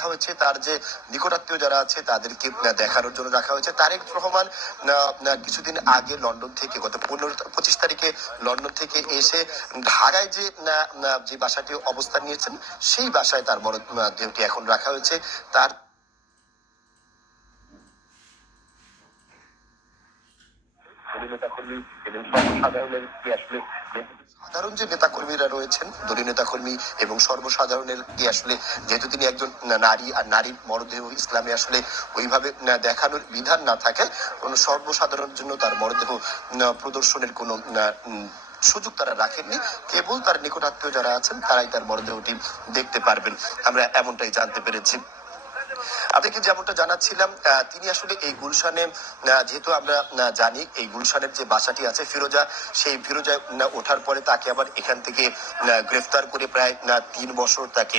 রাখা হয়েছে তার যে নিকটাত্মীয় যারা আছে তাদেরকে দেখানোর জন্য রাখা হয়েছে। তারেক রহমান কিছুদিন আগে লন্ডন থেকে গত 25 তারিখে লন্ডন থেকে এসে ঢাকায় যে বাসাটি অবস্থান নিয়েছেন সেই বাসায় তার মরদেহটি এখন রাখা হয়েছে। তার সাধারণ যে নেতা কর্মীরা রয়েছেন, দলীয় নেতা কর্মী এবং সর্বসাধারণের কি আসলে, যেহেতু তিনি একজন নারী, আর নারীর মরদেহ ইসলামে আসলে ওইভাবে দেখানোর বিধান না থাকে, কোন সর্বসাধারণের জন্য তার মরদেহ প্রদর্শনের কোনো সুযোগ তারা রাখেননি। কেবল তার নিকটাত্মীয় যারা আছেন তারাই তার মরদেহটি দেখতে পারবেন, আমরা এমনটাই জানতে পেরেছি। আপনাকে যেমনটা জানাচ্ছিলাম, তিনি আসলে এই গুলশানে, যেহেতু আমরা জানি এই গুলশানের যে বাসাটি আছে ফিরোজা, সেই ফিরোজায় ওঠার পরে তাকে আবার এখান থেকে গ্রেফতার করে প্রায় 3 বছর তাকে